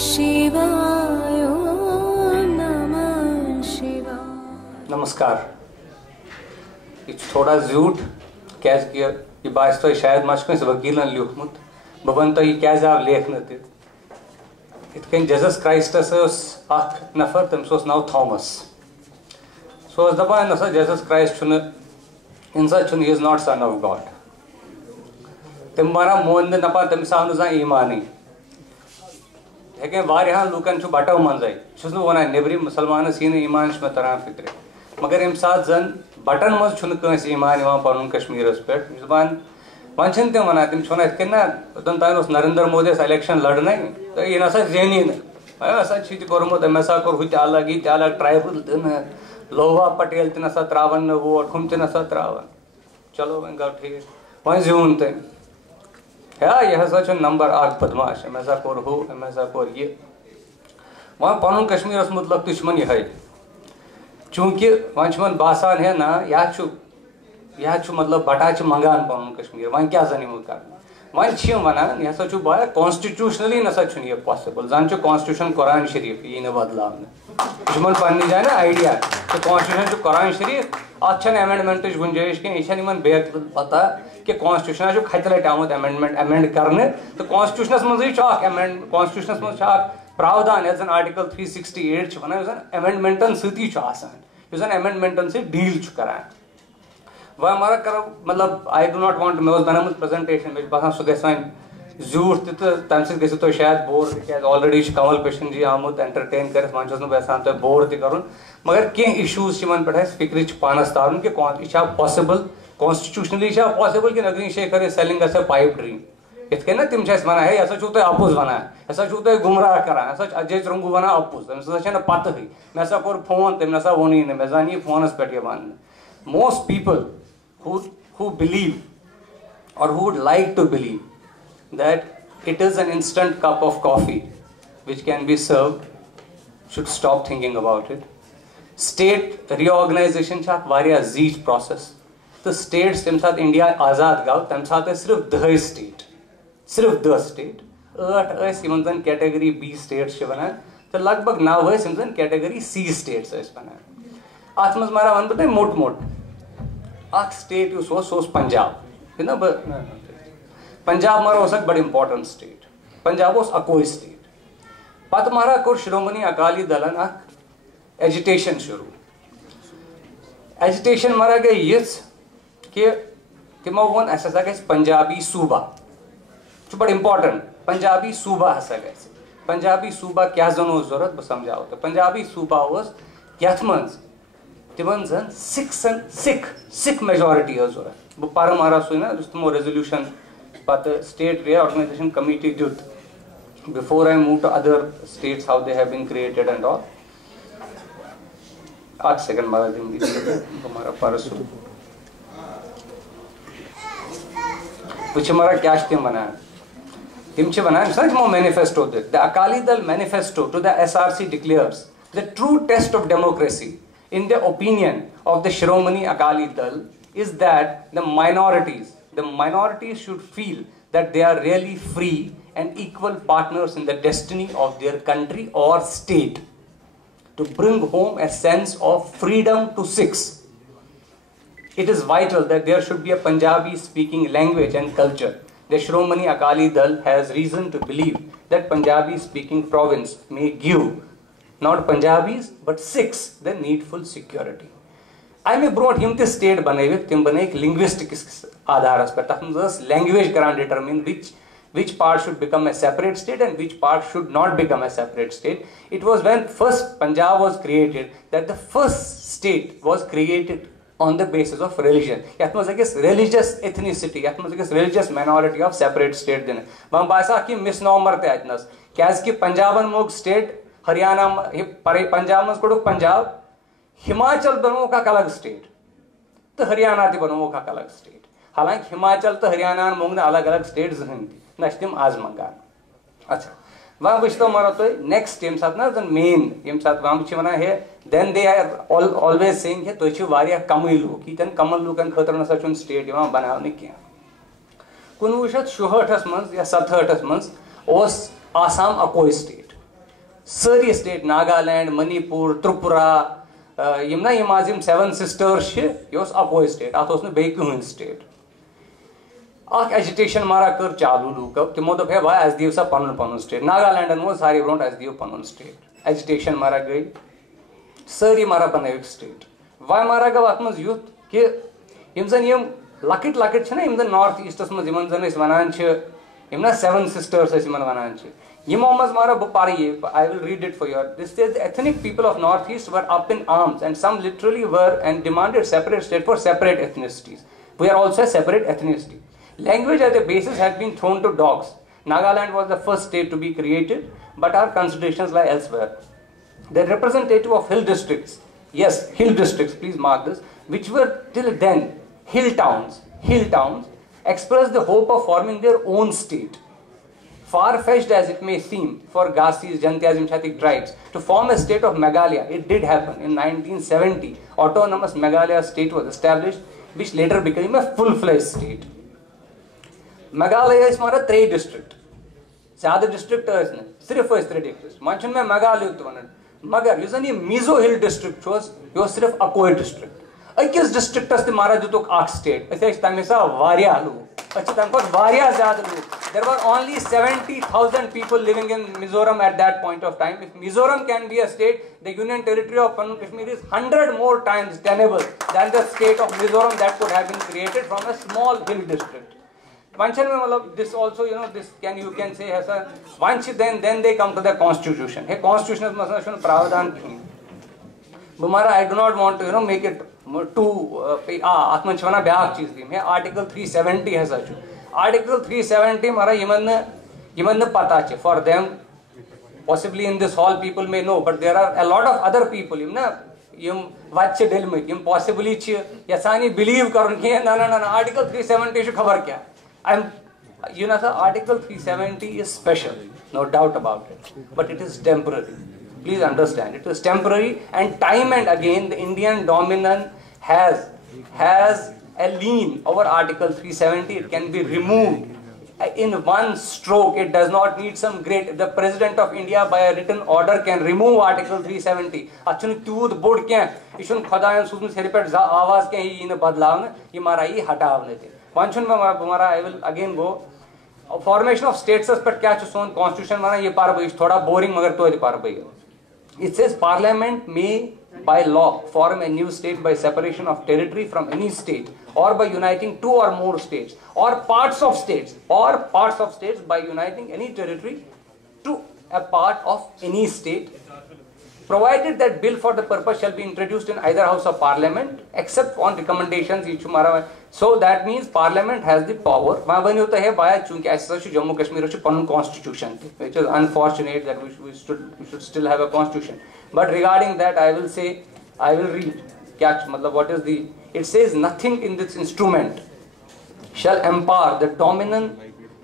शिवाय ओम नमः शिवाय। नमस्कार। यह थोड़ा झूठ क्या यह बास तुम शायद मा वकीलन लिखमुत बह वन तुम यह आव लेखन तन जीसस क्राइस्टस नफर तमिस नाव थॉमस सह दपान नसा जीसस क्राइस्ट इंसान he is not son of God तम वन मोन नपा तमिस आव ना ईमान वारियान लूकन बटो मंजे वन नेबरी मुसलमान यी ईमान मे तरान फिक्र मगर यम सात जन बटन मज ईमान पन कश्मीर पे वन तम वन तम इत ना तन नरेंद्र मोदी इलेक्शन लड़न तो यह ना जेनी नोर्मुत अम कोर हूँ अलग यह अलग ट्राइबल लोहा पटेल तह ना त्रावन वोट हम तह ना त्रावन चलो वन गो ठीक वन जून तम यह हसा नंबर 1 बदमाश अम हसा कोर हू अम हसा कोर यह वन पन कश्मीर मुतलक तुम यह चूंकि वन बासान है ना यह मतलब बटा मंगान पन कश्मीर वन क्या जन कर वन वन यह हसा बा कॉन्स्टिट्यूशनली नसा यह पॉसिबल जन कॉन्स्टिट्यूशन कुरान शरीफ यह बदलाव पन्नी जाए ना आइडिया तो कॉन्स्टिट्यूशन कुरान शरीफ अत अमेंडमेंट गुंजाइश कह बेक पता कि कॉन्स्टिट्यूशन खत लट आमुत अमेंड करने तो कॉन्स्टिट्यूशन मज कॉन्स्टिट्यूशन मज प्रावधान यह आर्टिकल 368 वन अमेंडमेंटन सती अमेंडमेंटन से डील करान वह हमारा करो मतलब आई डू नॉट वांट मे बनामुत प्रेजेंटेशन मे बसान सह ग झूठ तम सो शायद बोर क्या ऑलरेडी कमल पेशन जी आमुत एंटरटेन कर वन तुम बोर कर मगर कह इशूज पे फिक्र पानस तारुन कि यह पॉसिबल कॉन्स्टिट्यूशनली पॉसिबल कि नगरी शेखर सेलिंग पाइप ड्रीम इत ना तम वन है यह छो तुम अपुज वन यह छो तुम गुमराह करान यह अजय चुरंगू वन अपुज तमिस पत मे कोर फोन तम ना वोन ना मे जान यह फोनस पे one most people who believe or who would like to believe that it is an instant cup of coffee which can be served should stop thinking about it. State reorganization cha variya zeech process the states tam sath India azad gav tam sath sirf 10 state sirf 10 state 8 ais yimon zan category B states ch banan to lagbag 9 ais yimon zan category C states ais banan at maz mara wan bata mot state उस पंजाब ना पंजाब मारा बड़ important state Punjab अकोई state पत मारा core Shiromani Akali दलन agitation शुरू agitation मारा गई कि तमो वो हसा ग पंजाबी सूबा बड़ इंपॉर्टेंट पंजाबी सूबा हसा ग पंजाबी सूबा क्या जन जरूरत बह समझाओ तो पंजाबी सूबा यथ मज तिमन जन सिख मेजॉरिटी जरूरत बह पर मारा सु ना तमो रेजोल्यूशन पत स्टेट रिऑर्गनाइजेशन कमिटी दुत before I move to other states how they have been created and all 8 second मारा दिन हमारा पर सु कुछ हमारा क्या तम वन तमो manifesto the Akali Dal manifesto to the SRC declares the true test of democracy in the opinion of the Shiromani Akali Dal is that the minorities should feel that they are really free and equal partners in the destiny of their country or state to bring home a sense of freedom to Sikhs. It is vital that there should be a Punjabi speaking language and culture. The Shiromani Akali Dal has reason to believe that Punjabi speaking province may give not Punjabis but Sikhs the needful security. I may brought him the state banaive tim banaik linguistics आधारस पर तथ language karan determine which part should become a separate state and which part should not become a separate state. It was when first Punjab was created that the first state was created on the basis of religion. Yat maz ekis religious ethnicity, yat maz ekis religious minority of separate state din. Vam baisa ki misnomer te atnas. Kyas ki Punjaban mog state Haryana Punjab मज कोड़ पंजाब हिमाचल बनो का अलग state तो हरियाणा ते बनो का अलग state हालांकि हिमाचल तो हरियाणा मोंग अलग अलग स्टेट जहन नम आज मंगान अच्छा वह वो मारो तो नेक्स्ट यम साथ ना मेन यम साथ वह वन hey then they are always saying hey तुम कम लूक यन कमन लूकन खतर ना स्टेट बनाने कह 1964 मज या 67 मज आसाम अकोई स्टेट सारी स्टेट नागालैंड मणिपुर त्रिपुरा यम ना यम आज यम 7 सिस्टर्स यह अकोई स्टेट अत कहीं स्टेट अख एजिटेशन मारा कर चालू लूको तमो दोप है भाई अस दियो सा पन पन स्टेट नागालैंडन वो सारी ब्रोट अस दियो पन स्टेट एजिटेशन मारा गई सारी मारा बनविक स्टेट वह मारा गो अत मज युथ कि यम जन यम लकट लकट ना यम जन नॉर्थ ईस्टस मज यमन जन वनान यम ना 7 सिस्टर्स वनान यमो मज मारा बह पर I will read it for you. This says the ethnic people of northeast were up in arms and some literally were and demanded separate state for separate ethnicities. We are also a separate ethnicity. Language at the basis had been thrown to dogs. Nagaland was the first state to be created, but our considerations lie elsewhere. The representative of hill districts, yes, hill districts, please mark this, which were till then hill towns, expressed the hope of forming their own state. Far-fetched as it may seem for Ghasis, Jantias, Imshatik tribes to form a state of Meghalaya, it did happen. In 1970, autonomous Meghalaya state was established, which later became a full-fledged state. Meghalaya is हमारा 3 district. ज़्यादा district है सिर्फ 3 district. मंचन में मेघालय तो वनन मगर युजन ये मिजो हिल district चोस यो सिर्फ अकोई डिस्ट्रिक्ट अकिस डिस्ट्रिक्टस ते मारा जुतुक अख स्टेट असे तमिसा वारिया लूक अच्छे तम पर वारिया ज्यादा look there were only 70,000 people living in Mizoram at that point of time. If Mizoram can be a state, the Union Territory of Pannu Kashmir is 100 more times tenable than the state of Mizoram that could have been created from a small hill district. This also, this you can say has a once then they come to the constitution. Hey, constitution is masala pravadhan ki. Bumara, I do not want to make it too atmanchwana byak cheez di. Hey, Article 370 has such. Article 370 mara yiman pata che for them. Possibly in this hall people may know, but there are a lot of other people. Yum vache del mein yum possibly che yasani believe karun ke na Article 370 shu khabar kya. Sir, Article 370 is special, no doubt about it, but it is temporary. Please understand, it is temporary, and time and again the Indian dominant has a lien over Article 370. It can be removed in one stroke. It does not need some great. The President of India by a written order can remove Article 370. Achun tooth board kya ishun khadayan sudun seripet आवाज के ही इन बदलाव ये मारा ये हटावने थे. Panchun में हमारा I will again go. Formation of states पर क्या चुन constitution माना ये पार भाई थोड़ा boring मगर तो ये पार भाई. It says Parliament may by law form a new state by separation of territory from any state or by uniting 2 or more states or parts of states by uniting any territory to a part of any state, provided that bill for the purpose shall be introduced in either house of parliament except on recommendations. So that means parliament has the power. Chunki Jammu Kashmir constitution, which is unfortunate that we should still have a constitution. But regarding that, I will read. What is the? It says nothing in this instrument shall empower the dominant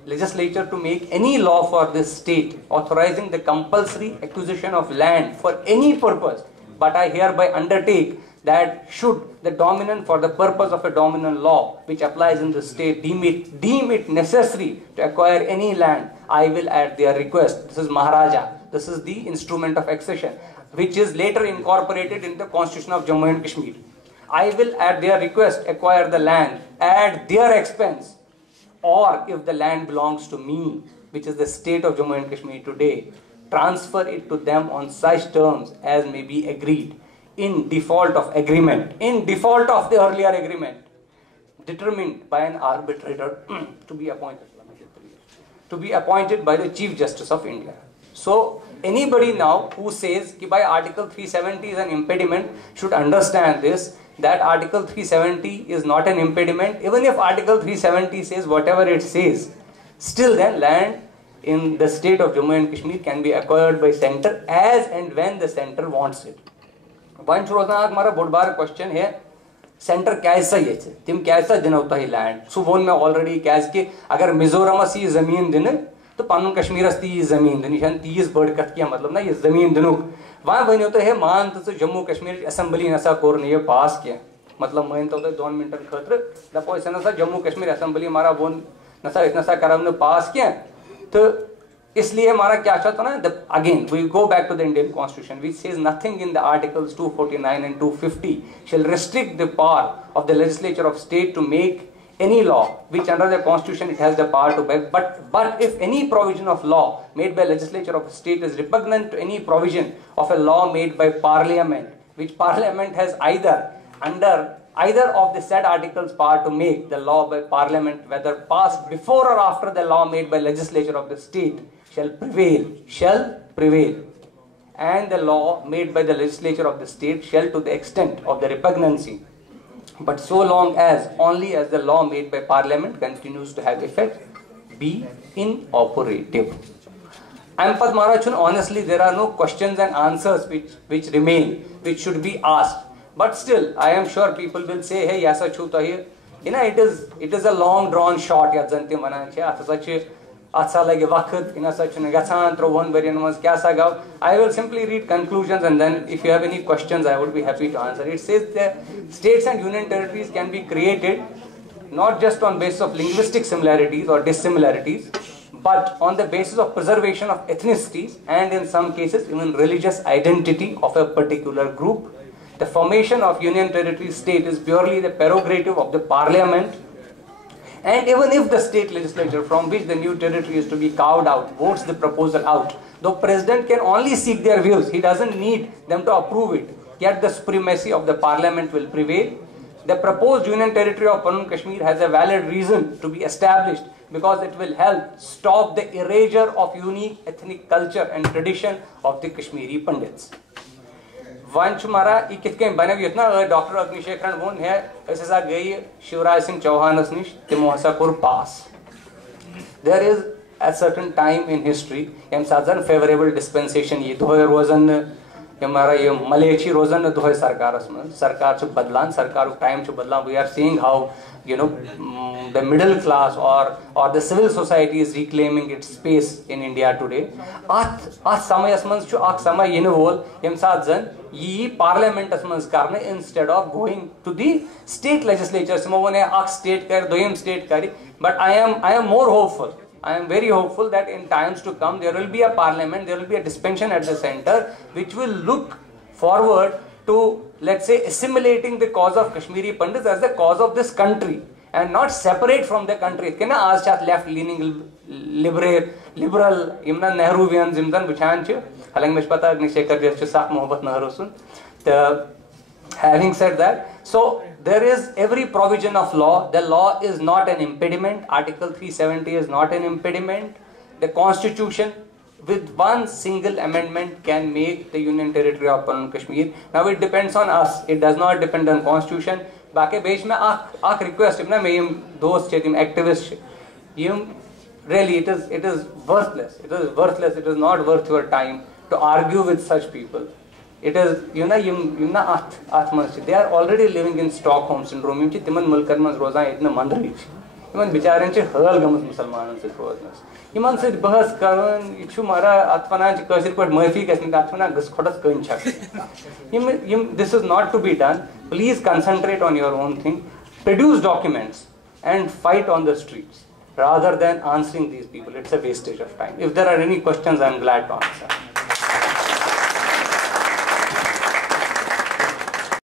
legislature to make any law for this state authorizing the compulsory acquisition of land for any purpose, but I hereby undertake that should the dominant for the purpose of a dominant law which applies in the state deem it necessary to acquire any land, I will at their request. This is Maharaja. This is the instrument of accession, which is later incorporated in the Constitution of Jammu and Kashmir. I will at their request acquire the land at their expense, or if the land belongs to me, which is the state of Jammu and Kashmir today, transfer it to them on such terms as may be agreed in default of agreement, in default of the earlier agreement, determined by an arbitrator to be appointed by the Chief Justice of India. So anybody now who says that by Article 370 is an impediment should understand this, that Article 370 is not an impediment. Even if Article 370 says whatever it says, still then land in the state of Jammu and Kashmir can be acquired by center as and when the center wants it. One हमारा बहुत बार question है, centre कैसा ये तिम कैसा दिन होता है लैंड सो वो मैं ऑलरेडी कैस के अगर मिजोरम ये जमीन दिन तो पन्न कश्मीर ती जमीन दिन यह तीस बड़ कत क्या मतलब ना ये जमीन दिनुक वहाँ वन तो है मान तो जम्मू कश्मीर असेंबली नसा कोर ये पास क्या मतलब मान तो 2 मिनटन खतर दपो नसा जम्मू कश्मीर असेंबली मारा वो नसा इतना सा कर पास क्या तो इसलिए हमारा क्या चाहता ना, again we go back to the Indian Constitution, which says nothing in the articles 249 and 250 shall restrict the power of the legislature of state to make any law which under the Constitution it has the power to make. But if any provision of law made by legislature of a state is repugnant to any provision of a law made by Parliament, which Parliament has either of the said articles power to make the law by Parliament, whether passed before or after the law made by legislature of the state, shall prevail, and the law made by the legislature of the state shall, to the extent of the repugnancy, but so long as only as the law made by Parliament continues to have effect, be inoperative. And Padmarachun, honestly, there are no questions and answers which remain, which should be asked. But still, I am sure people will say, hey, yasa chuta here. You know, it is a long drawn shot. I will simply read conclusions, and then if you have any questions, I would be happy to answer. It says that states and union territories can be created not just on basis of linguistic similarities or dissimilarities, but on the basis of preservation of ethnicities and in some cases even religious identity of a particular group. The formation of union territory state is purely the prerogative of the Parliament, and even if the state legislature from which the new territory is to be carved out votes the proposal out, the President can only seek their views. He doesn't need them to approve it. Yet the supremacy of the Parliament will prevail. The proposed union territory of Jammu and Kashmir has a valid reason to be established because it will help stop the erasure of unique ethnic culture and tradition of the Kashmiri Pandits. One मारा यह कित बनो युत ना doctor अग्निशेखरन वोन है हसा गई शिवराज सिंह चौहानस निश तमो हसा कोर पास. There is a certain time in history यम साथ फेवरेबल डिस्पेंसेशन ये दोहे रोजन हमारा ये मलेची रोजन दोहे सरकारस में सरकार बदलान सरकार टाइम बदलान. We are seeing how the middle class or the civil society is reclaiming its space in India today. At samayas manz chu ak samay yin wol yem sath zan yi parliament manz karne instead of going to the state legislature smo one ak state kar doyem state kari. But I am more hopeful. I am very hopeful that in times to come there will be a parliament, there will be a dispensation at the center which will look forward to, let's say, assimilating the cause of Kashmiri Pandits as the cause of this country and not separate from the country. Can I ask left leaning liberal imna Nehruvians imdan bichan chu halang mesh pata Agnishekhar ji chu sak mohabbat Nehru sun. Having said that, so there is every provision of law. The law is not an impediment. Article 370 is not an impediment. The Constitution with one single amendment can make the union territory of Jammu and Kashmir. Now it depends on us. It does not depend on Constitution. बाकी बेच में आख request ना मैं यम दोस्त छे यम एक्टिविस्ट यम really it is worthless. It is not worth your time to argue with such people. It is yum na at manch they are already living in Stockholm syndrome. Yum chi timan mulkan manz rozan itna mandri chi yman bicharen chi hal gamus musalmanan se roznas yman se bahas karan ichu mara atfanan chi kasir pat maafi kasni atfana gas khodas kain chak yum this is not to be done. Please concentrate on your own thing, produce documents and fight on the streets rather than answering these people. It's a wastage of time. If there are any questions, I am glad to answer.